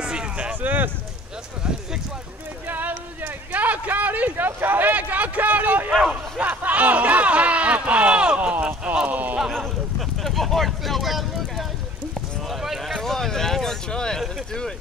Assist. Big guy. Go, Cody. Go, Cody. Yeah, go, Cody. The board's nowhere. Come on, man. Go try it. Let's do it.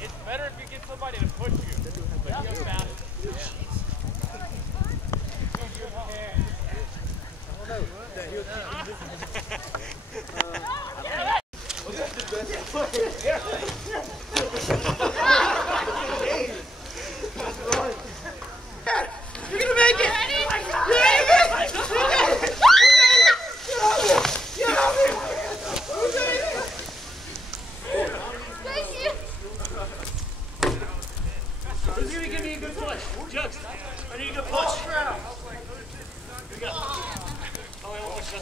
It's better if you get somebody to push you. You're gonna make it! Who's gonna give me a good push? Jugs, I need a good push.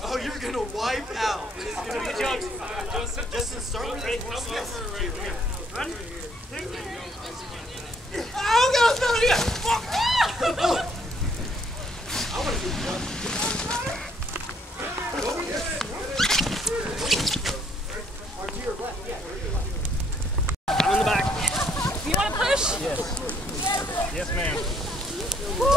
Oh, you're gonna wipe out. It's gonna be Jugs. Justin, start with it. Run. Oh, God, no, yeah. Fuck. I want to do I'm in the back. You want to push? Yes. Yes, ma'am. Woo!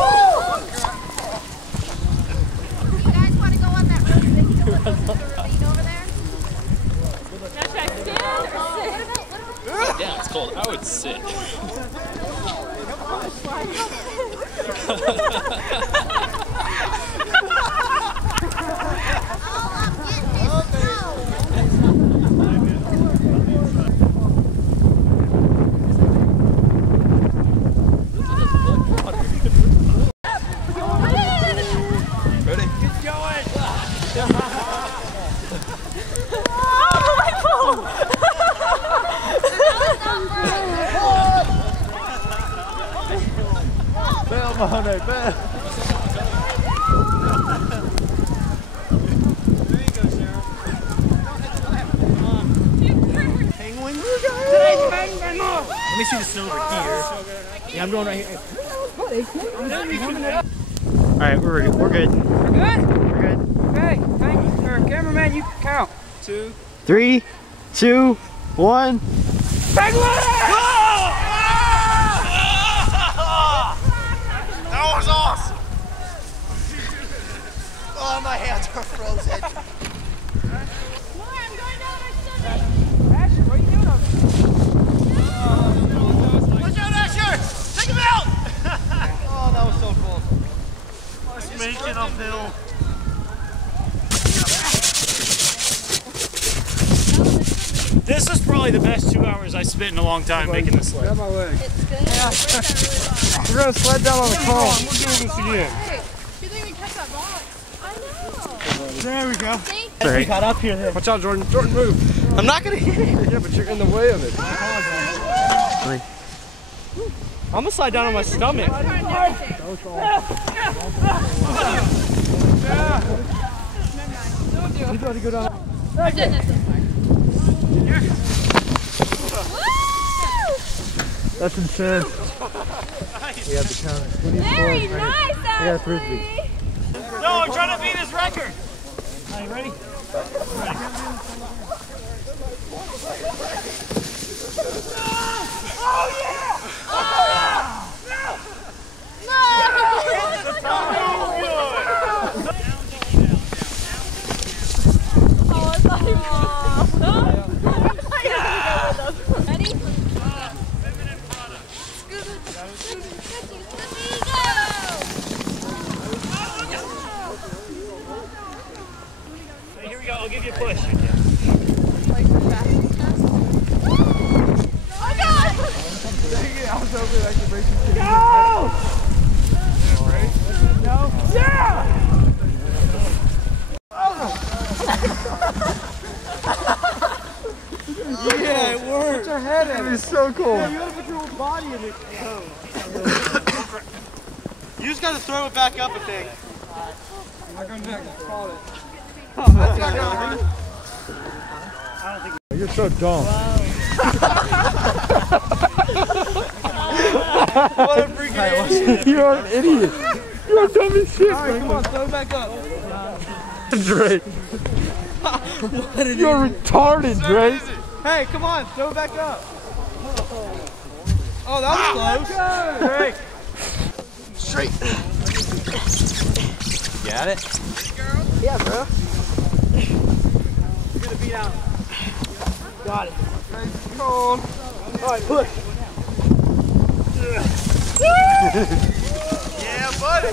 You guys want to go on that road? They can go up the ravine over there. Hashtag stand or sit? Yeah, it's cold. I would sit. Mahoney, bet. Penguin? Let me see the silver here. Yeah, I'm going right here. Alright, we're good. We're good? We're good? Okay, cameraman, you can count. 2, 3, 2, 1. Penguin! That was awesome! Oh, my hands are frozen. More, I'm going down our stomach. Asher, what are you doing over there? Watch out, Asher! Take him out! Oh, that was so cool. Let's make it uphill. This is probably the best 2 hours I spent in a long time making this sled. Grab my leg. It's good. We're going to sled down on the call. We're doing this again. Hey, you think we catch that ball? I know. There we go. Thank Sorry. We got up here then. Watch out, Jordan. Jordan, move. I'm not gonna hit it. Yeah, but you're in the way of it. I'm gonna slide down on my stomach. Go down. That's intense. We have the count. Very nice, got a frisbee. No, I'm trying to beat his record. Are you ready? Oh yeah! Oh yeah! No! Oh, it's not even. Ready? Here we go. I'll give you a push. Go! Ready? No? Yeah! Yeah, it worked. Put your head in it. It's so cool. Yeah, you gotta put your whole body in it. You just gotta throw it back up a thing. I'm not going to call it. That's not gonna hurt. I don't think You're so dumb. What a freaking idiot. You're an idiot. You're dumb as shit. Alright, come on, throw it back up. Drake. You're retarded, Drake. Hey, come on, throw it back up. Oh, that was close. Drake. Straight. Got it? Yeah, bro. You're gonna beat out. Got it. Cold. Alright, push. Yeah, buddy.